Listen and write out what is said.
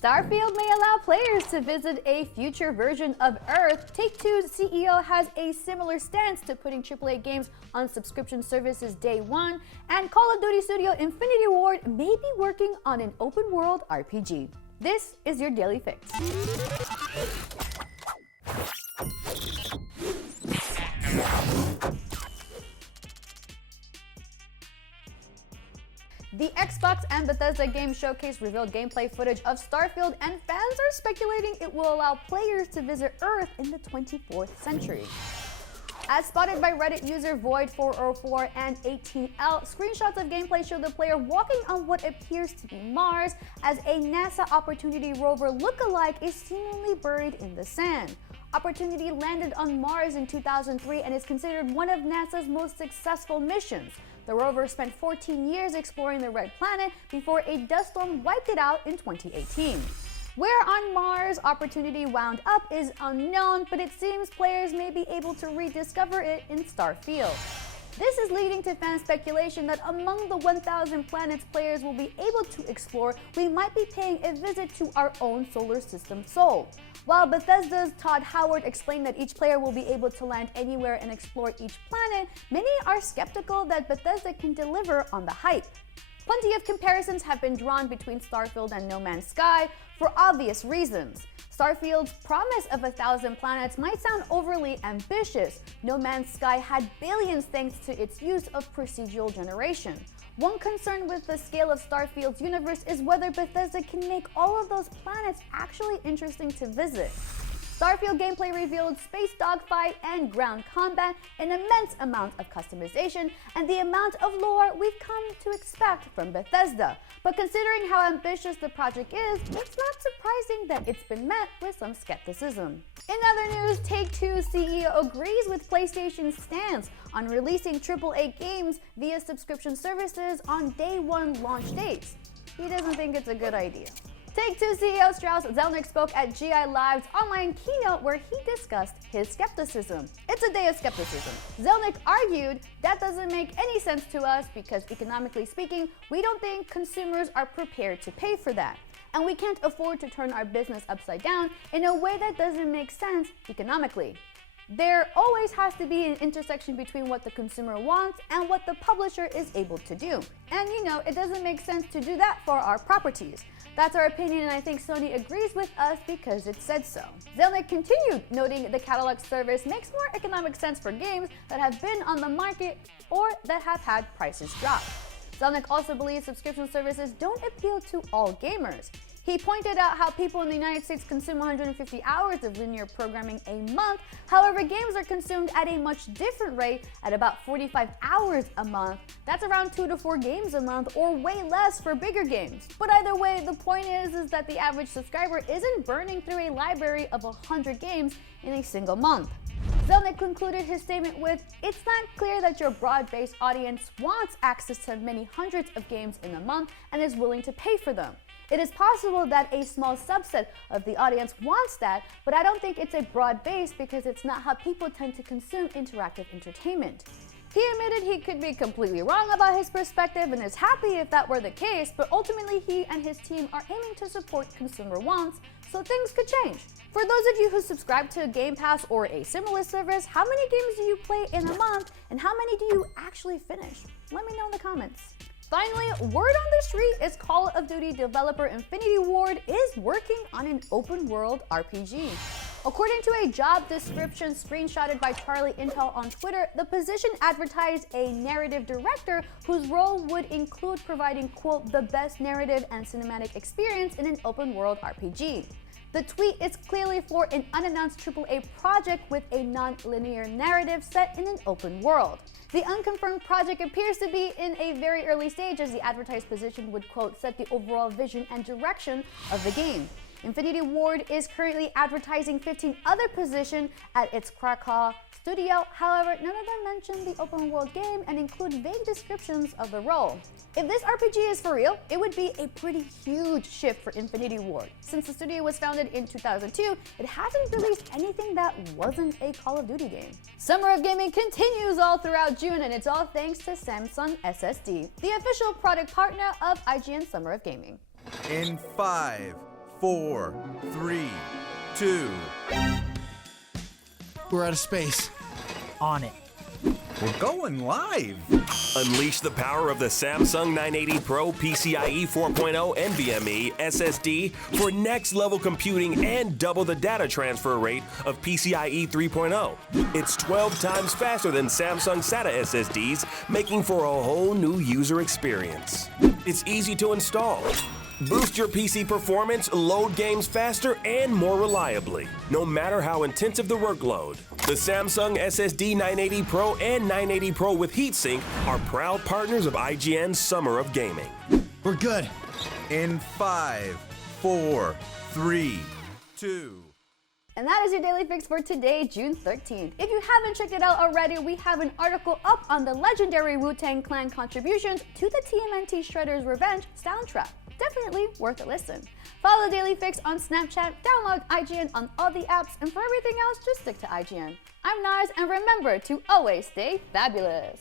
Starfield may allow players to visit a future version of Earth. Take-Two CEO has a similar stance to putting AAA games on subscription services day one, and Call of Duty studio Infinity Ward may be working on an open-world RPG. This is your Daily Fix. The Xbox and Bethesda Game Showcase revealed gameplay footage of Starfield, and fans are speculating it will allow players to visit Earth in the 24th century. As spotted by Reddit user Void404 and 18L, screenshots of gameplay show the player walking on what appears to be Mars, as a NASA Opportunity rover look-alike is seemingly buried in the sand. Opportunity landed on Mars in 2003 and is considered one of NASA's most successful missions. The rover spent 14 years exploring the red planet before a dust storm wiped it out in 2018. Where on Mars Opportunity wound up is unknown, but it seems players may be able to rediscover it in Starfield. This is leading to fan speculation that among the 1,000 planets players will be able to explore, we might be paying a visit to our own solar system Sol. While Bethesda's Todd Howard explained that each player will be able to land anywhere and explore each planet, many are skeptical that Bethesda can deliver on the hype. Plenty of comparisons have been drawn between Starfield and No Man's Sky for obvious reasons. Starfield's promise of 1,000 planets might sound overly ambitious. No Man's Sky had billions thanks to its use of procedural generation. One concern with the scale of Starfield's universe is whether Bethesda can make all of those planets actually interesting to visit. Starfield gameplay revealed space dogfight and ground combat, an immense amount of customization, and the amount of lore we've come to expect from Bethesda. But considering how ambitious the project is, it's not surprising that it's been met with some skepticism. In other news, Take-Two CEO agrees with PlayStation's stance on releasing AAA games via subscription services on day one launch dates. He doesn't think it's a good idea. Take-Two CEO Strauss Zelnick spoke at GI Live's online keynote where he discussed his skepticism. It's a day of skepticism. Zelnick argued that doesn't make any sense to us because economically speaking, we don't think consumers are prepared to pay for that. And we can't afford to turn our business upside down in a way that doesn't make sense economically. There always has to be an intersection between what the consumer wants and what the publisher is able to do. And it doesn't make sense to do that for our properties. That's our opinion, and I think Sony agrees with us because it said so. Zelnick continued, noting the catalog service makes more economic sense for games that have been on the market or that have had prices drop. Zelnick also believes subscription services don't appeal to all gamers. He pointed out how people in the United States consume 150 hours of linear programming a month. However, games are consumed at a much different rate at about 45 hours a month. That's around 2 to 4 games a month, or way less for bigger games. But either way, the point is that the average subscriber isn't burning through a library of 100 games in a single month. Zelnick concluded his statement with, "It's not clear that your broad-based audience wants access to many hundreds of games in a month and is willing to pay for them. It is possible that a small subset of the audience wants that, but I don't think it's a broad base because it's not how people tend to consume interactive entertainment." He admitted he could be completely wrong about his perspective and is happy if that were the case, but ultimately he and his team are aiming to support consumer wants, so things could change. For those of you who subscribe to a Game Pass or a similar service, how many games do you play in a month and how many do you actually finish? Let me know in the comments. Finally, word on the street is Call of Duty developer Infinity Ward is working on an open-world RPG. According to a job description screenshotted by Charlie Intel on Twitter, the position advertised a narrative director whose role would include providing, quote, the best narrative and cinematic experience in an open-world RPG. The tweet is clearly for an unannounced AAA project with a non-linear narrative set in an open world. The unconfirmed project appears to be in a very early stage, as the advertised position would, quote, set the overall vision and direction of the game. Infinity Ward is currently advertising 15 other positions at its Kraków studio. However, none of them mention the open world game and include vague descriptions of the role. If this RPG is for real, it would be a pretty huge shift for Infinity Ward. Since the studio was founded in 2002, it hasn't released anything that wasn't a Call of Duty game. Summer of Gaming continues all throughout June, and it's all thanks to Samsung SSD, the official product partner of IGN Summer of Gaming. In 5, 4, 3, 2. We're out of space. On it. We're going live. Unleash the power of the Samsung 980 Pro PCIe 4.0 NVMe SSD for next-level computing and double the data transfer rate of PCIe 3.0. It's 12 times faster than Samsung SATA SSDs, making for a whole new user experience. It's easy to install. Boost your PC performance, load games faster and more reliably, no matter how intensive the workload. The Samsung SSD 980 Pro and 980 Pro with heatsink are proud partners of IGN's Summer of Gaming. We're good. In 5, 4, 3, 2. And that is your Daily Fix for today, June 13th. If you haven't checked it out already, we have an article up on the legendary Wu-Tang Clan contributions to the TMNT Shredder's Revenge soundtrack. Definitely worth a listen. Follow the Daily Fix on Snapchat, download IGN on all the apps, and for everything else, just stick to IGN. I'm Narz, and remember to always stay fabulous.